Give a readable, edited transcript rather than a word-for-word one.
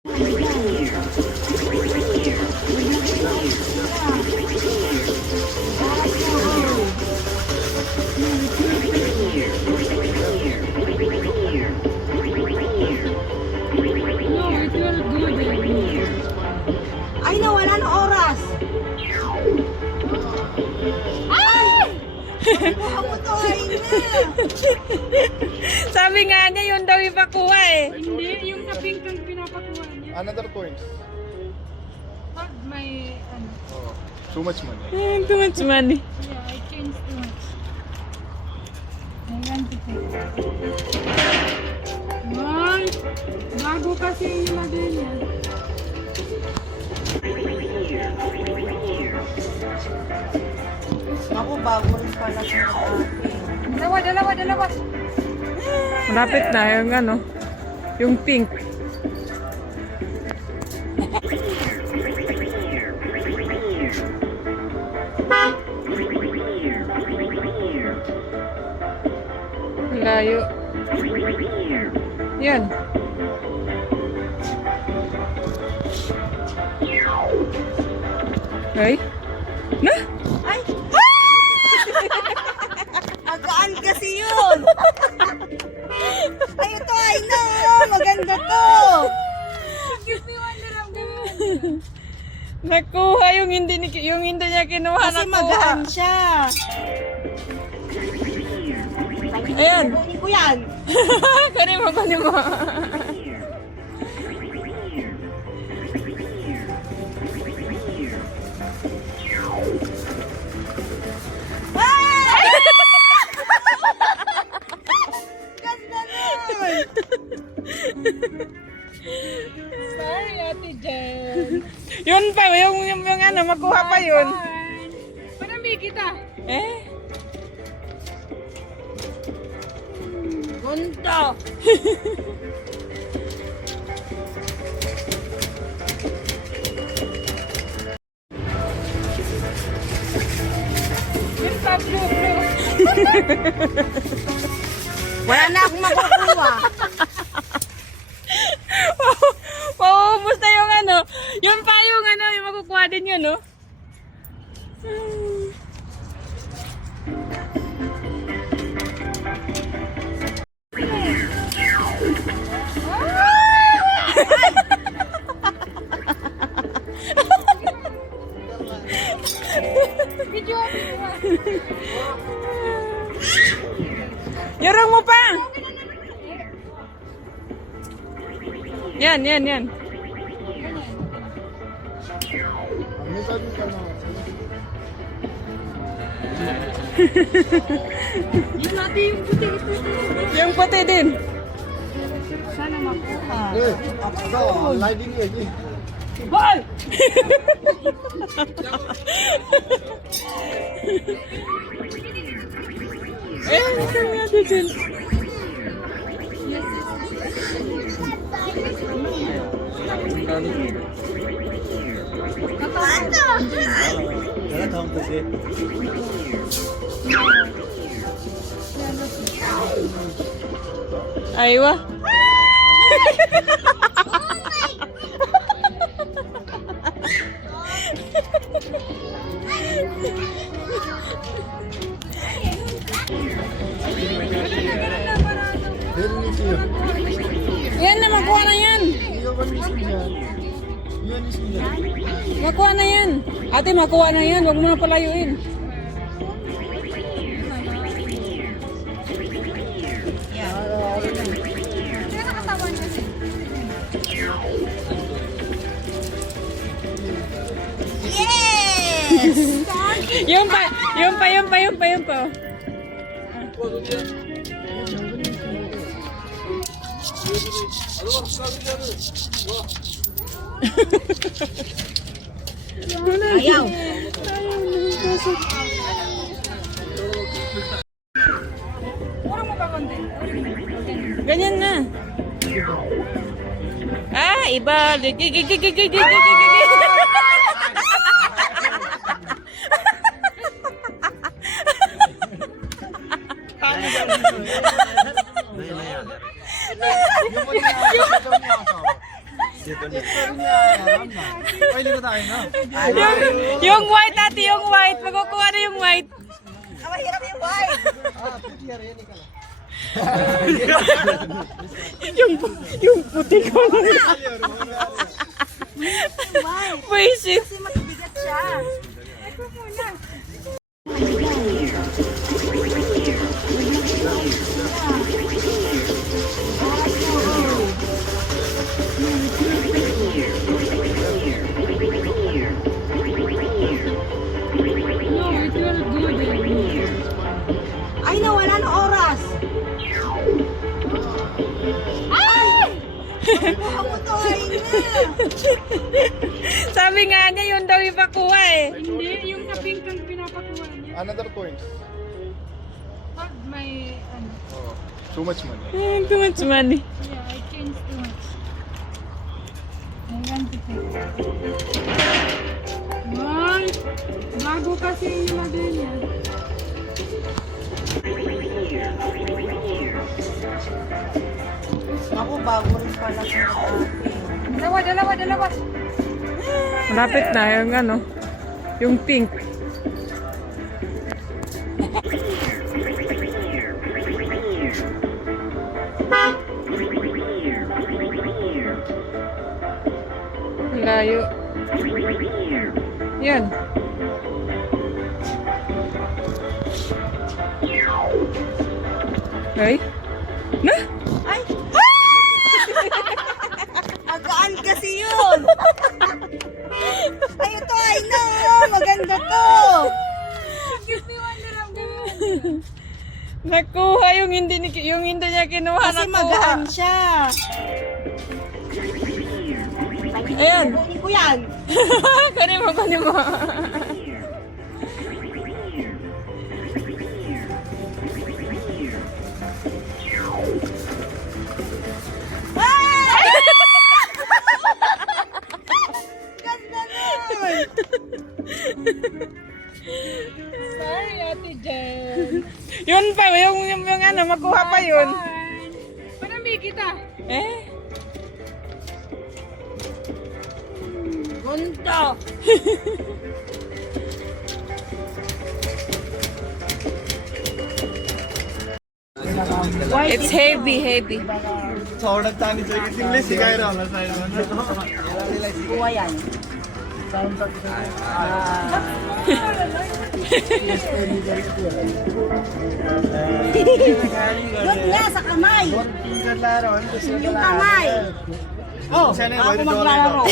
Ay, nawala ng oras. Ay! Hamutuhin na. Sabi nga niya, yun daw ipakuha eh. Hindi, yung sa pink ang pinapakuha niya. Another coins. Pag may, ano, Oh, too much money. Too much money. yeah, I changed too much. I want to take. Ay, bago kasi yung nilagay niya. Ako, bago rin pala sa akin. Dalawa. Malapit na yung ano, yung pink. Layo. Yan. Ay? Na? Ay! Magaan kasi yun. Ay, ito ay na. Maganda to. Give me one na lang. Nakuha yung hindi niya kinuha, Kasi nakuha. magaan siya. Ayan. Kunin ko yan. Kunin mo. Ay! Ganda nun. Sorry, Ate Jen. Yun pa, yung ano, makuha pa yun. Parami kita. Eh? Ganda. Yun pa, blue. Wala na akong makukuha. Mauubos na yung ano. Yun pa yung ano, yung makukuha din yun, no? Video Yorong mo pa! Yan. Ano sabi ka na? Yun natin yung puti. Yung puti din. Sana makuha. Eh, ako, lighting eh. Ball! Eh, sabi natin dyan. Wala tawang kasi. Aywa. Very easy yun. Yan na, makuha na yan. Yung one is dyan. Yun is dyan. Makuha na yan. Ate, makuha na yan. Huwag mo na palayuin. Yes! Yung pa. Ayaw. Ganyan na. Ah, iba. Pwede ko tayo, no? Yung white, ate, yung white. Magkukuha na yung white. Ah, mahirap yung white. Yung puti ko lang. Buisit. Kasi mas bigat siya. Ito muna. No, it will good. Ay, nawala na oras. Ay! Nakuha mo to, ay na. Sabi nga niya, yun daw ipakuha eh. Hindi, yung kaping kang pinapakuha niya. Another coins. Pag may, ano, Too much money. Too much money. yeah, I changed too much. I want to take. Ay, bago kasi yung nilagay niya. Ako, bago rin pala siya sa akin. Dalawa. Malapit na yung ano, yung pink. Layo. Yan. Ay? Na? Ay! Magaan kasi yun! Ay, ito ay na! Maganda to! Nakuha yung hindi niya kinuha. Kasi nakuha. magaan siya. Ayan. Kunin ko yan. Kunin mo. Ay! Ganda nun! Sorry, Ate Jen. Yun pa, yung ano, makuha pa yun. Panami kita. Eh? Gunto! It's heavy. थोड़ा तानी चाहिए कितने सिखाए रहा हूँ साइड में Kuha yan. Doon nga, sa kamay. Yung kamay. Oh, ako maglalaro.